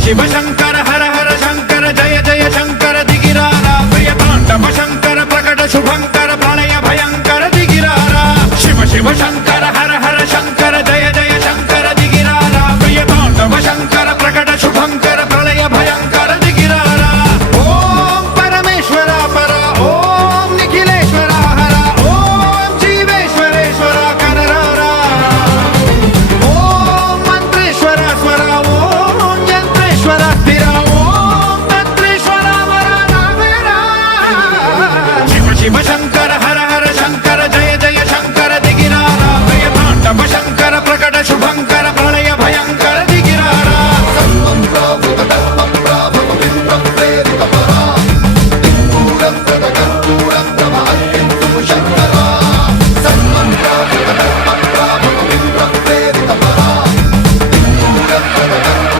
शिव शंकर हर हर शंकर जय जय शंकर दिगिरारा प्रिय तांडव शंकर प्रकट शुभंकर प्रलय भयंकर दिगिरारा शिव शिव शंकर